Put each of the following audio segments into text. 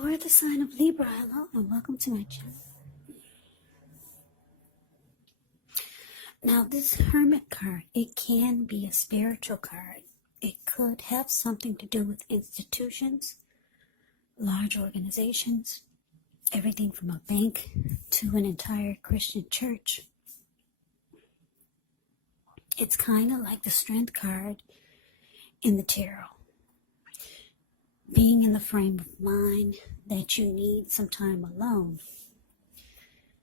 For the sign of Libra, hello and welcome to my channel. Now this Hermit card, it can be a spiritual card. It could have something to do with institutions, large organizations, everything from a bank to an entire Christian church. It's kind of like the Strength card in the tarot. Being in the frame of mind that you need some time alone.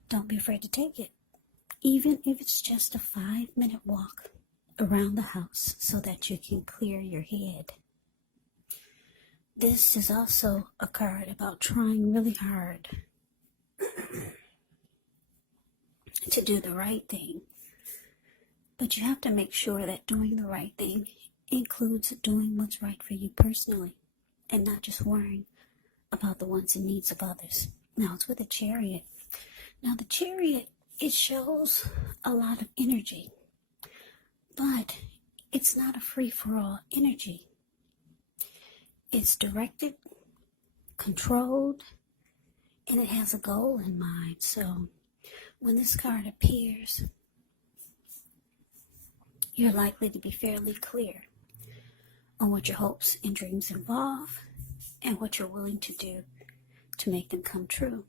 Don't be afraid to take it. Even if it's just a 5-minute walk around the house so that you can clear your head. This is also a card about trying really hard to do the right thing. But you have to make sure that doing the right thing includes doing what's right for you personally and not just worrying about the wants and needs of others. Now it's with a Chariot. Now the Chariot, it shows a lot of energy, but it's not a free-for-all energy. It's directed, controlled, and it has a goal in mind. So when this card appears, you're likely to be fairly clear on what your hopes and dreams involve and what you're willing to do to make them come true.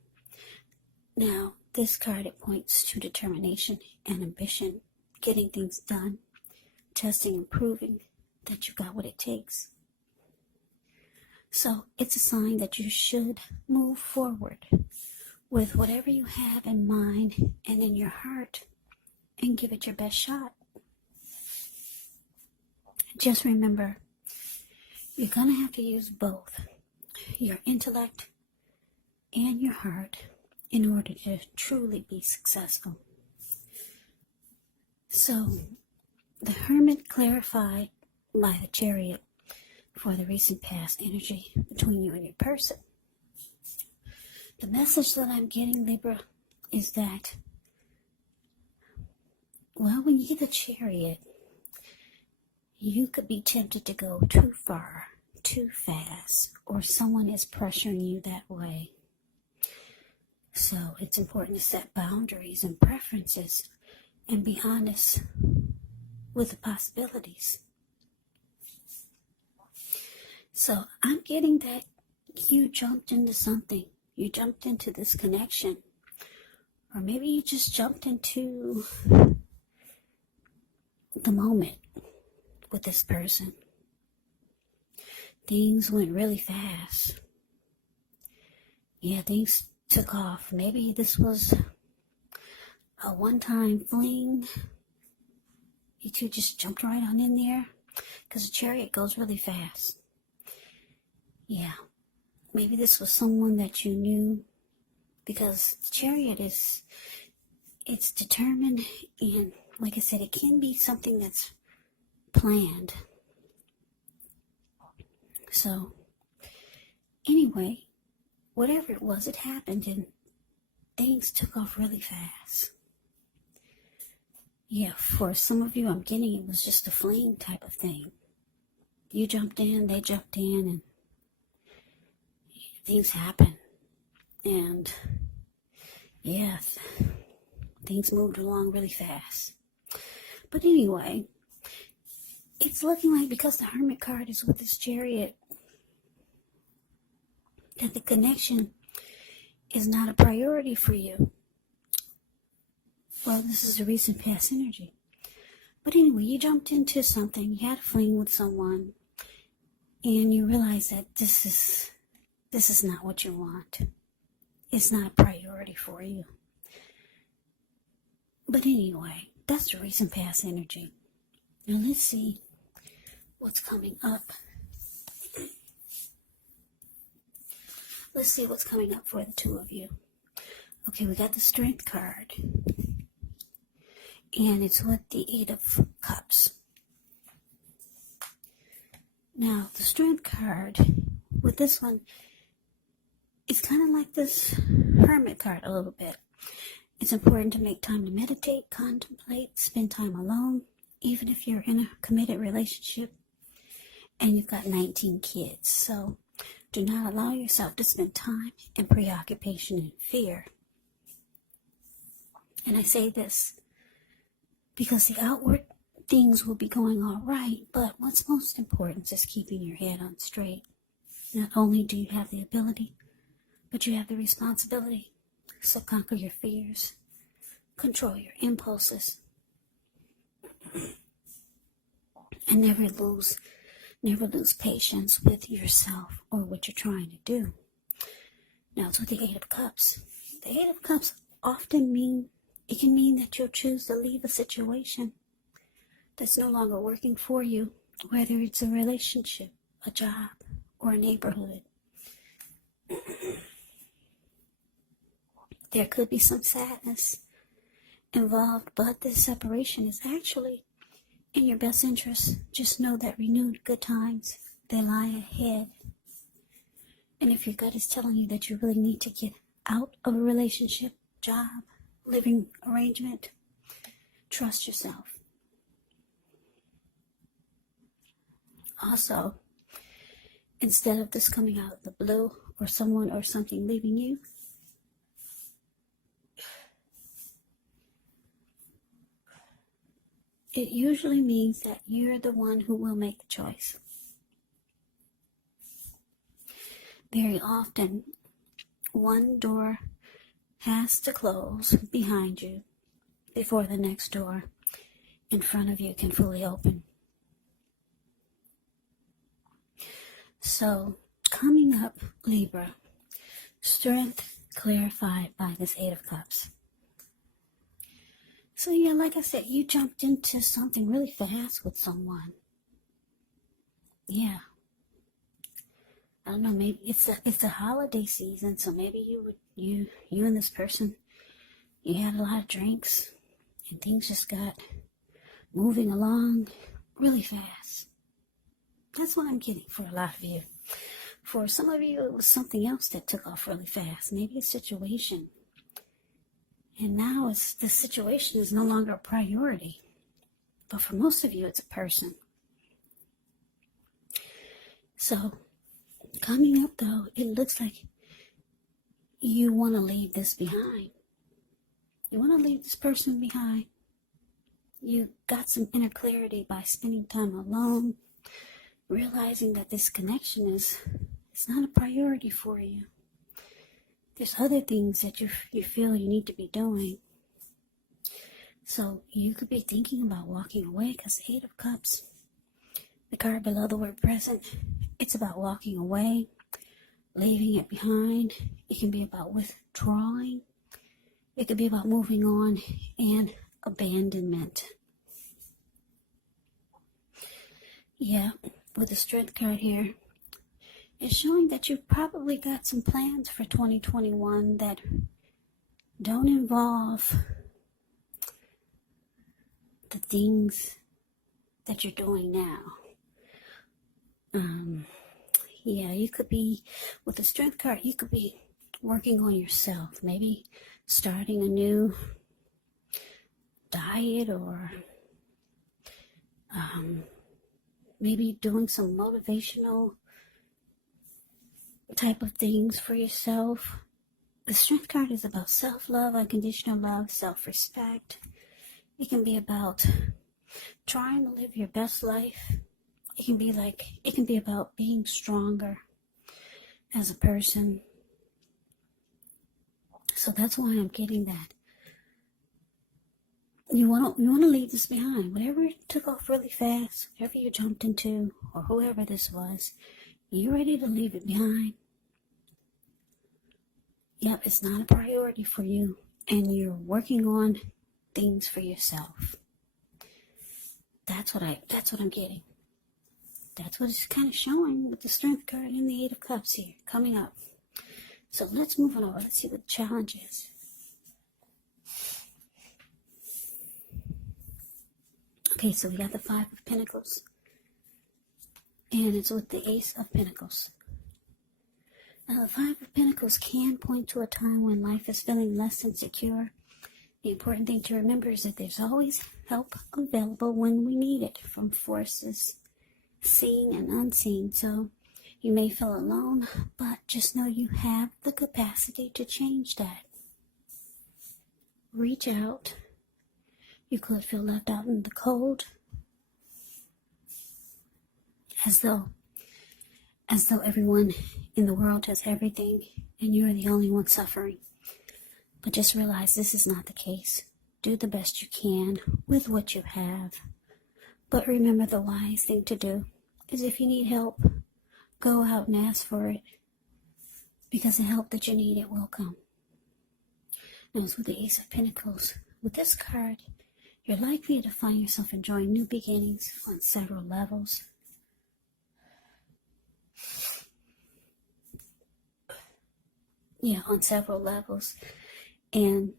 Now, this card, it points to determination and ambition, getting things done, testing and proving that you've got what it takes. So it's a sign that you should move forward with whatever you have in mind and in your heart and give it your best shot. Just remember, you're going to have to use both your intellect and your heart in order to truly be successful. So, the Hermit clarified by the Chariot for the recent past energy between you and your person. The message that I'm getting, Libra, is that, well, when you get the Chariot, you could be tempted to go too far, too fast, or someone is pressuring you that way. So it's important to set boundaries and preferences and be honest with the possibilities. So I'm getting that you jumped into something. You jumped into this connection. Or maybe you just jumped into the moment with this person. Things went really fast. Yeah, things took off. Maybe this was a one-time fling. You two just jumped right on in there because the Chariot goes really fast. Yeah, maybe this was someone that you knew because the Chariot it's determined, and like I said, it can be something that's planned. So anyway, whatever it was, it happened and things took off really fast. Yeah, for some of you, I'm getting it was just a fling type of thing. You jumped in, they jumped in, and things happened. And yeah, things moved along really fast. But anyway, it's looking like because the Hermit card is with this Chariot, that the connection is not a priority for you. Well, this is a recent past energy. But anyway, you jumped into something, you had a fling with someone, and you realize that this is not what you want. It's not a priority for you. But anyway, that's the recent past energy. Now let's see what's coming up. Let's see what's coming up for the two of you. Okay, we got the Strength card. And it's with the 8 of Cups. Now, the Strength card, with this one, it's kind of like this Hermit card a little bit. It's important to make time to meditate, contemplate, spend time alone, even if you're in a committed relationship and you've got 19 kids. So Do not allow yourself to spend time in preoccupation and fear. And I say this because the outward things will be going all right, but what's most important is keeping your head on straight. Not only do you have the ability, but you have the responsibility. So conquer your fears, control your impulses, and never lose patience with yourself or what you're trying to do. Now it's with the Eight of Cups. The Eight of Cups often mean that you'll choose to leave a situation that's no longer working for you, whether it's a relationship, a job, or a neighborhood. There could be some sadness involved, but this separation is actually in your best interest. Just know that renewed good times, they lie ahead. And if your gut is telling you that you really need to get out of a relationship, job, living arrangement, trust yourself. Also, instead of this coming out of the blue or someone or something leaving you, it usually means that you're the one who will make the choice. Very often, one door has to close behind you before the next door in front of you can fully open. So, coming up, Libra, strength clarified by this Eight of Cups. So yeah, like I said, you jumped into something really fast with someone. Yeah. I don't know, maybe it's a holiday season, so maybe you and this person, you had a lot of drinks and things just got moving along really fast. That's what I'm getting for a lot of you. For some of you, it was something else that took off really fast. Maybe a situation. And now the situation is no longer a priority. But for most of you, it's a person. So, coming up though, it looks like you want to leave this behind. You want to leave this person behind. You got some inner clarity by spending time alone, realizing that this connection is not a priority for you. There's other things that you feel you need to be doing. So you could be thinking about walking away, because the Eight of Cups, the card below the word present, it's about walking away, leaving it behind. It can be about withdrawing. It could be about moving on and abandonment. Yeah, with the Strength card here, it's showing that you've probably got some plans for 2021 that don't involve the things that you're doing now. Yeah, you could be, with the Strength card, you could be working on yourself. Maybe starting a new diet, or maybe doing some motivational type of things for yourself. The Strength card is about self-love, unconditional love, self-respect. It can be about trying to live your best life. It can be about being stronger as a person. So that's why I'm getting that. You want to leave this behind. Whatever took off really fast, whatever you jumped into, or whoever this was, you ready to leave it behind? Yep, it's not a priority for you, and you're working on things for yourself. That's what I'm getting. That's what it's kind of showing with the Strength card and the Eight of Cups here coming up. So let's move on over. Let's see what the challenge is. Okay, so we got the Five of Pentacles, and it's with the Ace of Pentacles. Now, the Five of Pentacles can point to a time when life is feeling less than secure. The important thing to remember is that there's always help available when we need it, from forces seen and unseen. So You may feel alone, but just know you have the capacity to change that. Reach out. You could feel left out in the cold, as though everyone in the world has everything and you're the only one suffering. But just realize this is not the case. Do the best you can with what you have. But remember, the wise thing to do is, if you need help, go out and ask for it, because the help that you need, it will come. Now, it's with the Ace of Pentacles. With this card, you're likely to find yourself enjoying new beginnings on several levels. Yeah, on several levels. And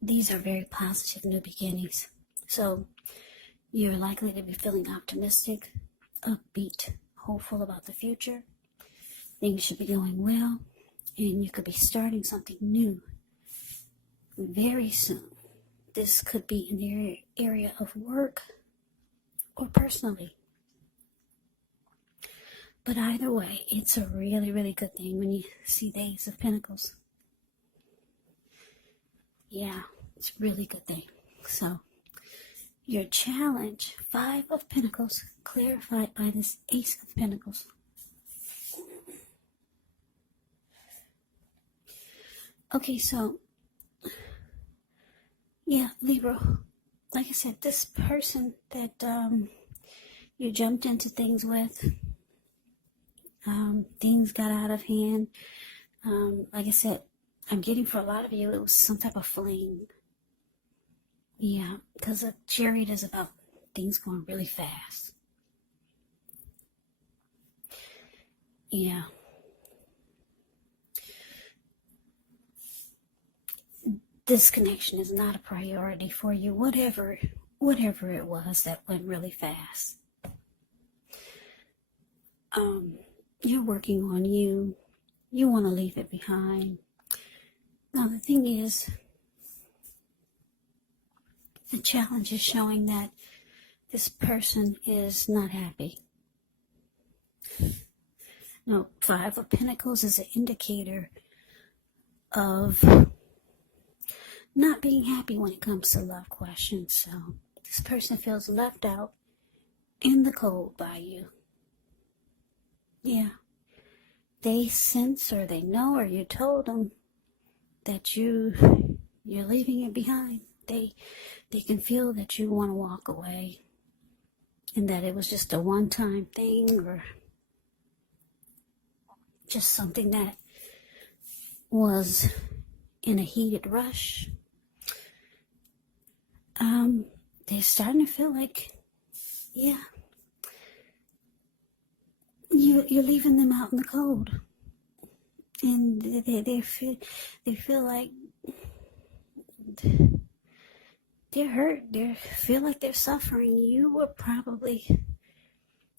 these are very positive new beginnings. So you're likely to be feeling optimistic, upbeat, hopeful about the future. Things should be going well, and you could be starting something new very soon. This could be in the area of work or personally. But either way, it's a really, really good thing when you see the Ace of Pentacles. Yeah, it's a really good thing. So, your challenge, 5 of Pentacles, clarified by this Ace of Pentacles. Okay, so, yeah, Libra, like I said, this person that you jumped into things with, things got out of hand. Like I said, I'm getting, for a lot of you, it was some type of fling. Yeah, because a chariot is about things going really fast. Yeah. This connection is not a priority for you, whatever it was that went really fast. You're working on you. You want to leave it behind. Now, the thing is, the challenge is showing that this person is not happy. No, 5 of Pentacles is an indicator of not being happy when it comes to love questions. So this person feels left out in the cold by you. Yeah. They sense, or they know, or you told them that you're leaving it behind. They can feel that you want to walk away, and that it was just a one-time thing, or just something that was in a heated rush. They're starting to feel like, yeah, you're leaving them out in the cold, and they feel like they're hurt. They feel like they're suffering. You were probably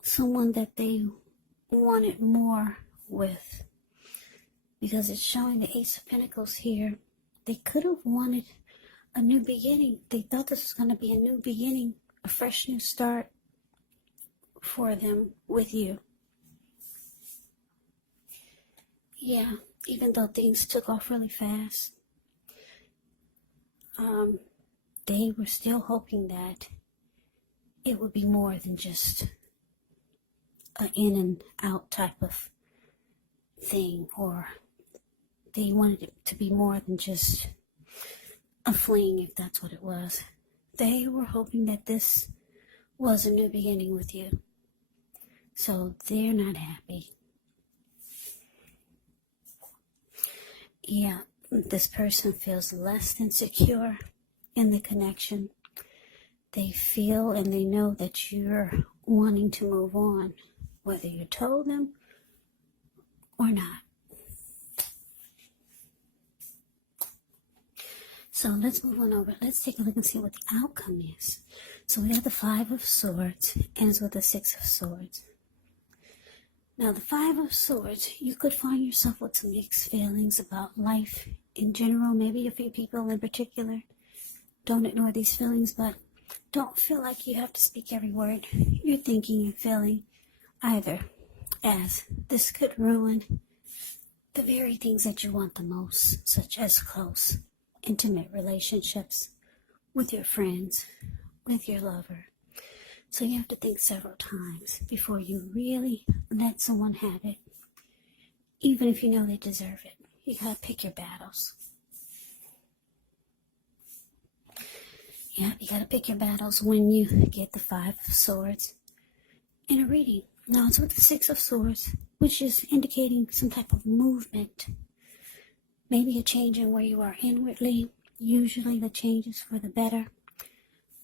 someone that they wanted more with, because it's showing the Ace of Pentacles here. They could have wanted a new beginning. They thought this was going to be a new beginning, a fresh new start for them with you. Yeah, even though things took off really fast, they were still hoping that it would be more than just an in and out type of thing, or they wanted it to be more than just a fling, if that's what it was. They were hoping that this was a new beginning with you. So they're not happy. Yeah, this person feels less than secure in the connection. They feel and they know that you're wanting to move on, whether you told them or not. So let's move on over. Let's take a look and see what the outcome is. So we have the 5 of Swords, ends with the 6 of Swords. Now, the 5 of Swords, you could find yourself with some mixed feelings about life in general. Maybe a few people in particular. Don't ignore these feelings, but don't feel like you have to speak every word you're thinking and feeling. either, as this could ruin the very things that you want the most, such as close, intimate relationships with your friends, with your lover. So you have to think several times before you really let someone have it, even if you know they deserve it. You gotta pick your battles. Yeah, you gotta pick your battles when you get the 5 of Swords in a reading. Now it's with the 6 of Swords, which is indicating some type of movement. Maybe a change in where you are inwardly. Usually the change is for the better.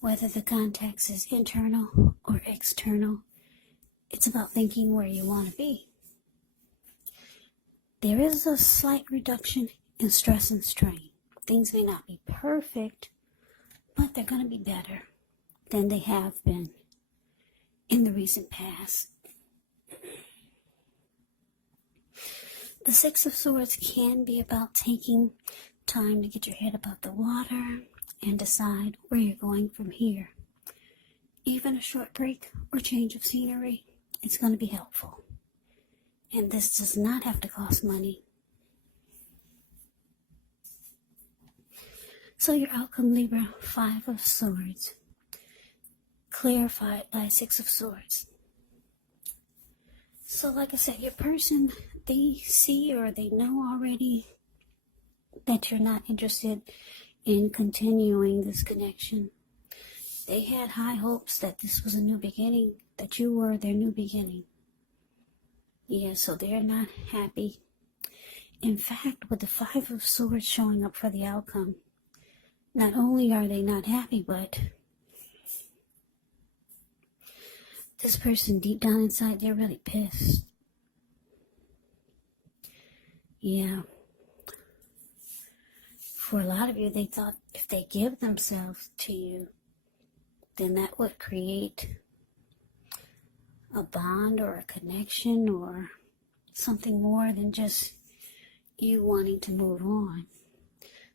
Whether the context is internal or external, it's about thinking where you want to be. There is a slight reduction in stress and strain. Things may not be perfect, but they're going to be better than they have been in the recent past. The 6 of Swords can be about taking time to get your head above the water and decide where you're going from here. Even a short break or change of scenery, it's going to be helpful. And this does not have to cost money. So your outcome, Libra, 5 of Swords, clarified by 6 of Swords. So like I said, your person, they see or they know already that you're not interested in continuing this connection. They had high hopes that this was a new beginning, that you were their new beginning. Yeah, so they're not happy. In fact, with the 5 of Swords showing up for the outcome, not only are they not happy, but this person deep down inside, they're really pissed. Yeah. For a lot of you, they thought if they give themselves to you, then that would create a bond or a connection or something more than just you wanting to move on.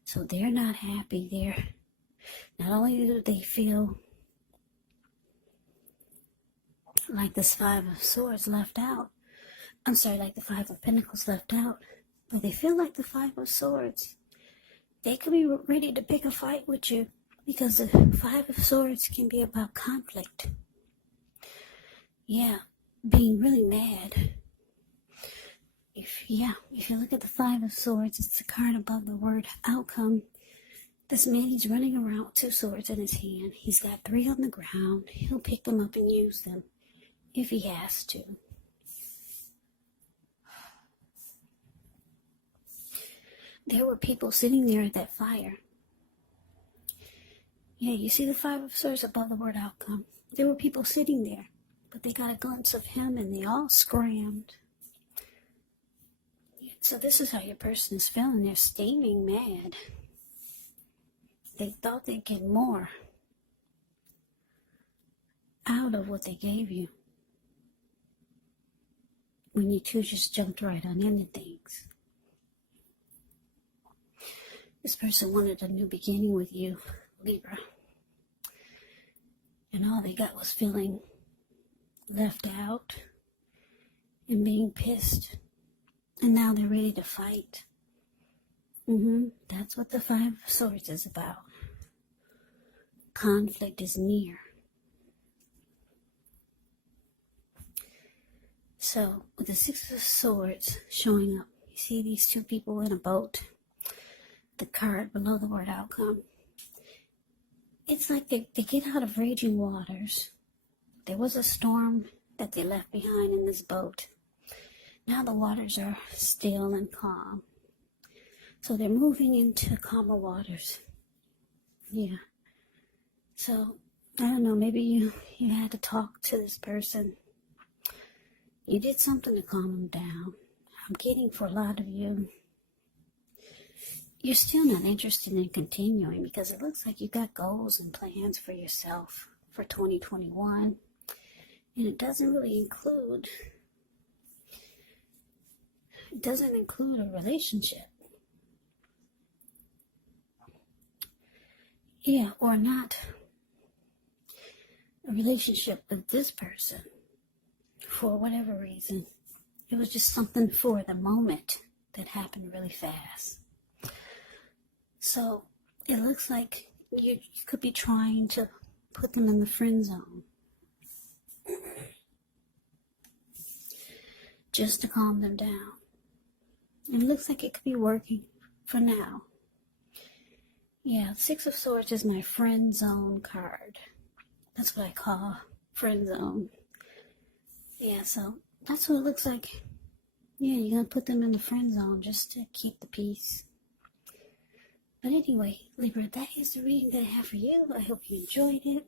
So they're not happy. Not only do they feel like this 5 of Swords left out, like the 5 of Pentacles left out, but they feel like the 5 of Swords, they could be ready to pick a fight with you, because the 5 of Swords can be about conflict. Yeah, being really mad. If you look at the 5 of Swords, it's the card above the word outcome. This man, he's running around with 2 swords in his hand. He's got 3 on the ground. He'll pick them up and use them if he has to. There were people sitting there at that fire. Yeah, you see the 5 of Swords above the word outcome. There were people sitting there, but they got a glimpse of him and they all scrammed. So this is how your person is feeling. They're steaming mad. They thought they'd get more out of what they gave you, when you two just jumped right on into things. This person wanted a new beginning with you, Libra. And all they got was feeling left out and being pissed. And now they're ready to fight. That's what the 5 of Swords is about. Conflict is near. So, with the 6 of Swords showing up, you see these 2 people in a boat. The card below the word outcome. It's like they get out of raging waters. There was a storm that they left behind in this boat. Now the waters are still and calm. So they're moving into calmer waters. Yeah. So, I don't know, maybe you had to talk to this person. You did something to calm them down. I'm getting for a lot of you, you're still not interested in continuing, because it looks like you got goals and plans for yourself for 2021. And it doesn't include a relationship. Yeah, or not a relationship with this person for whatever reason. It was just something for the moment that happened really fast. So it looks like you could be trying to put them in the friend zone just to calm them down. And it looks like it could be working for now. Yeah, Six of Swords is my friend zone card. That's what I call friend zone. Yeah, so that's what it looks like. Yeah, you're going to put them in the friend zone just to keep the peace. But anyway, Libra, that is the reading that I have for you. I hope you enjoyed it.